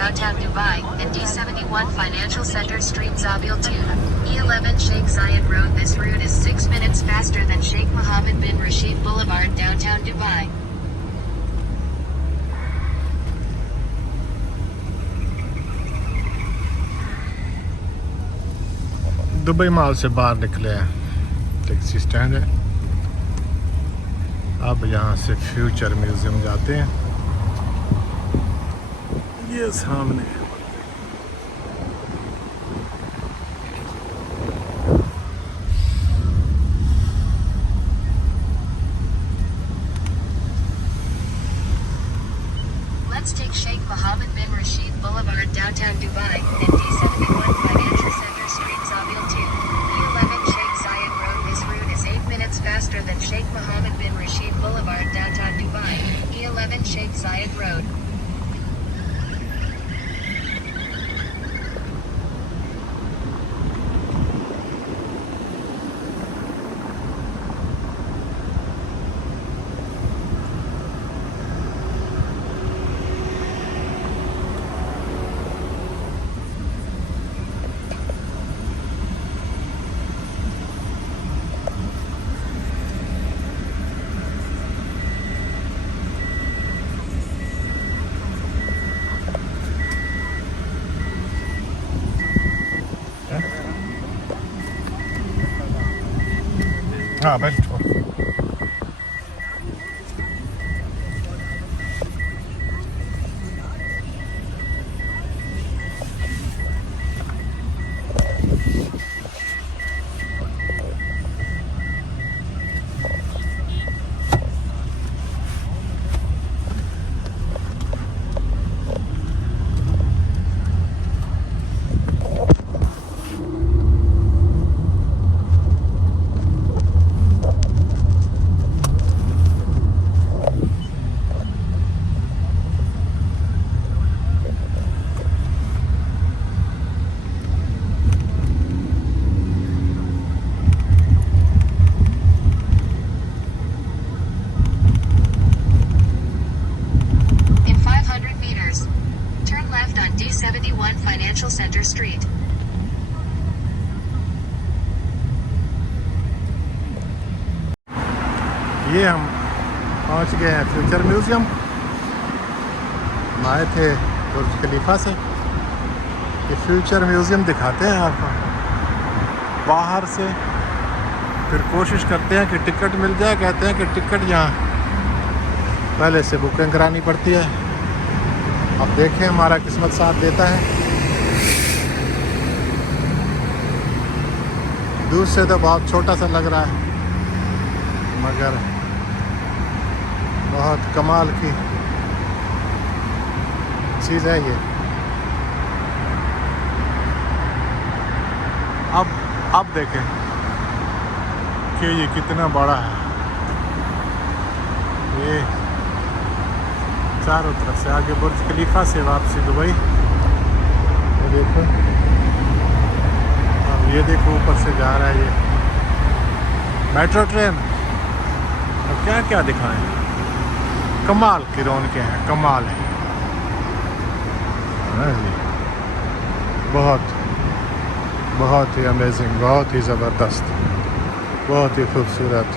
downtown Dubai, and D71 Financial Center Street Zabil 2. E11 Sheikh Zayed Road. This route is 6 minutes faster than Sheikh Mohammed bin Rashid Boulevard, downtown Dubai. Dubai mall से बाहर निकले हैं, taxi stand है। अब यहाँ से future museum जाते हैं। ये सामने Let's take Sheikh Mohammed bin Rashid Boulevard, downtown Dubai, and D71 Financial Center Street Zabil 2. E11 Sheikh Zayed Road. This route is 8 minutes faster than Sheikh Mohammed bin Rashid Boulevard, downtown Dubai. E11 Sheikh Zayed Road. हाँ बैठो। D71 Financial Center Street. ये हम पहुंच गए हैं future museum. हम आए थे बुर्ज खलीफा से। ये फ्यूचर म्यूजियम दिखाते हैं आपको बाहर से, फिर कोशिश करते हैं कि टिकट मिल जाए। कहते हैं कि टिकट यहाँ पहले से बुकिंग करानी पड़ती है। अब देखें हमारा किस्मत साथ देता है। दूर से तो बहुत छोटा सा लग रहा है, मगर बहुत कमाल की चीज़ है ये। अब देखें कि ये कितना बड़ा है। ये चारों तरफ से आगे बुर्ज खलीफा से वापसी दुबई। ये देखो, अब ये देखो ऊपर से जा रहा है ये मेट्रो ट्रेन। अब क्या क्या दिखाएं, कमाल की रौनकें हैं, कमाल है। बहुत बहुत ही अमेजिंग, बहुत ही ज़बरदस्त, बहुत ही खूबसूरत।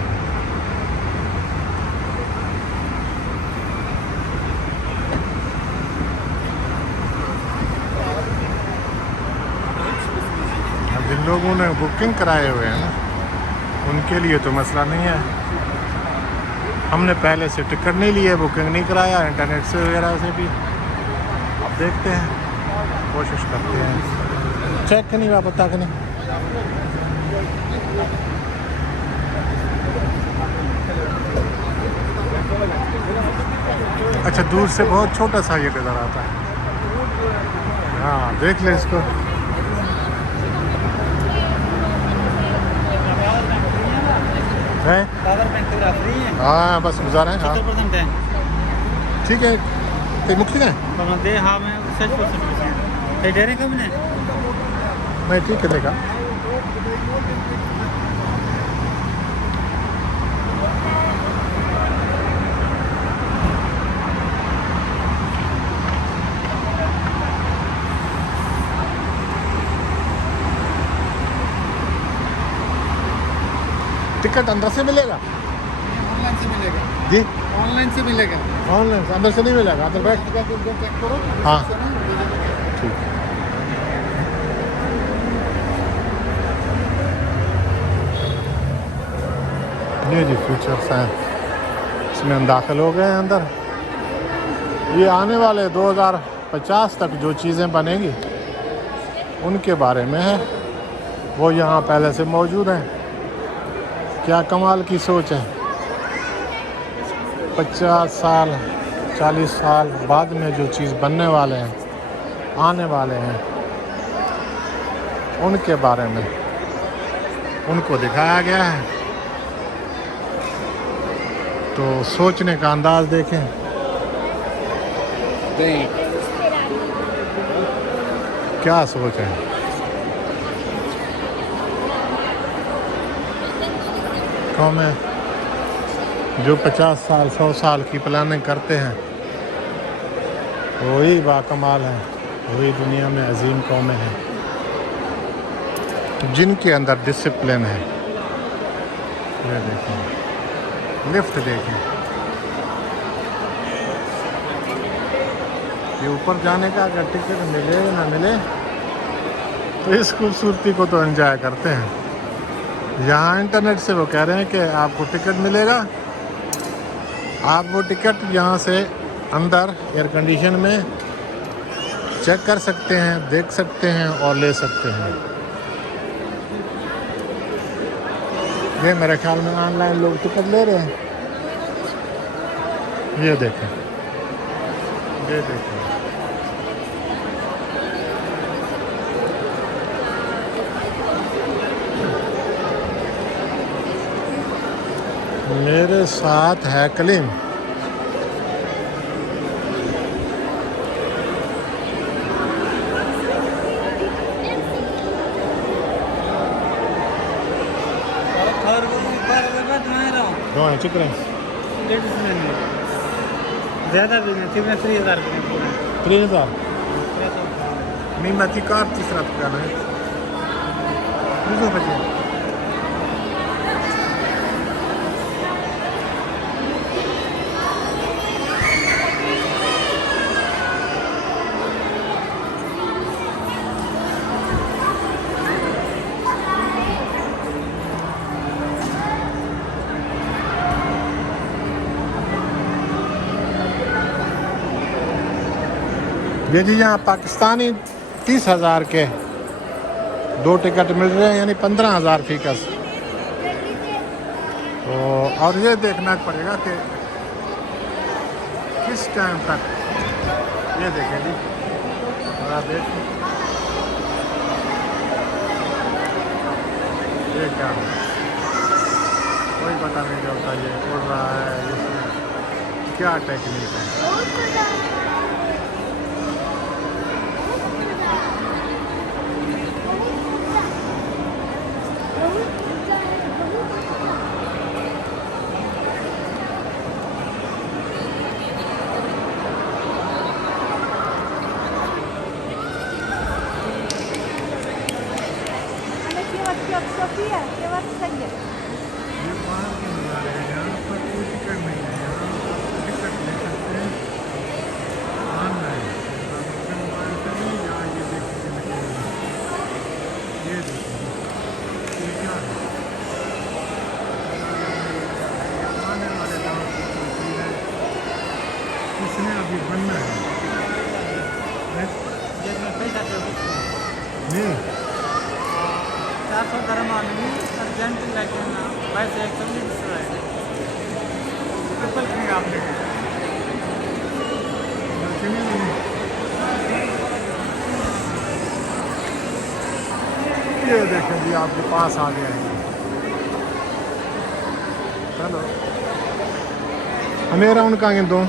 जिन लोगों ने बुकिंग कराए हुए हैं उनके लिए तो मसला नहीं है। हमने पहले से टिकट नहीं लिए, बुकिंग नहीं कराया, इंटरनेट से वगैरह से भी। अब देखते हैं, कोशिश करते हैं। चेक नहीं हुआ, पता कि नहीं। अच्छा, दूर से बहुत छोटा सा ये नज़र आता है। हाँ, देख ले इसको। है? हाँ, बस गुजारा है। हाँ ठीक है, ते मुक्ति है मैं ठीक है देखा। टिकट अंदर से मिलेगा? ऑनलाइन से मिलेगा, जी ऑनलाइन से मिलेगा। ऑनलाइन से अंदर से नहीं मिलेगा, अंदर बैठ चेक करो। हाँ ठीक है। ये जी फ्यूचर साइंस, इसमें हम दाखिल हो गए हैं अंदर। ये आने वाले 2050 तक जो चीज़ें बनेंगी उनके बारे में है, वो यहाँ पहले से मौजूद हैं। क्या कमाल की सोच है, 50 साल 40 साल बाद में जो चीज़ बनने वाले हैं, आने वाले हैं, उनके बारे में उनको दिखाया गया है। तो सोचने का अंदाज़ देखें। क्या सोच है। कौमें जो 50 साल 100 साल की प्लानिंग करते हैं वही बाकमाल है, वही दुनिया में अजीम कौमें हैं जिनके अंदर डिसिप्लिन है। ये देखें, लिफ्ट देखें, ये ऊपर जाने का अगर टिकट मिले ना मिले तो इस खूबसूरती को तो एंजॉय करते हैं। यहाँ इंटरनेट से वो कह रहे हैं कि आपको टिकट मिलेगा, आप वो टिकट यहाँ से अंदर एयर कंडीशन में चेक कर सकते हैं, देख सकते हैं और ले सकते हैं। ये मेरे ख्याल में ऑनलाइन लोग टिकट ले रहे हैं। ये देखें, ये देखें, मेरे साथ है कलीम। चुप रहे, ज़्यादा भी नहीं, 3000 3000 नहीं मैं कार तीसरा पकाना है 200 बचे। ये जी यहाँ पाकिस्तानी 30,000 के 2 टिकट मिल रहे हैं, यानी 15,000 फीकस। तो और ये देखना पड़ेगा कि किस टाइम तक। ये देखें जी, थोड़ा देख, ये क्या है, कोई पता नहीं चलता ये उड़ रहा है, इसमें क्या टेक्निक है। Sofia, ¿qué vas a hacer? ये बाहर के नज़ारे हैं, यहाँ पर कोई टिकट नहीं है, यहाँ टिकट ले सकते हैं ऑनलाइन, अपने मोबाइल से भी। यहाँ ये देखिए लगे हुए हैं, ये देखिए, ये क्या है, आने वाले गाँव की तस्वीर है, किसने अभी बनना है नहीं 400 dirham only, urgent लेकिन वैसे एक्चुअली ट्रिपल किंग आपने ये देखें जी, आपके पास आ गया है। चलो हमेरा उनका दो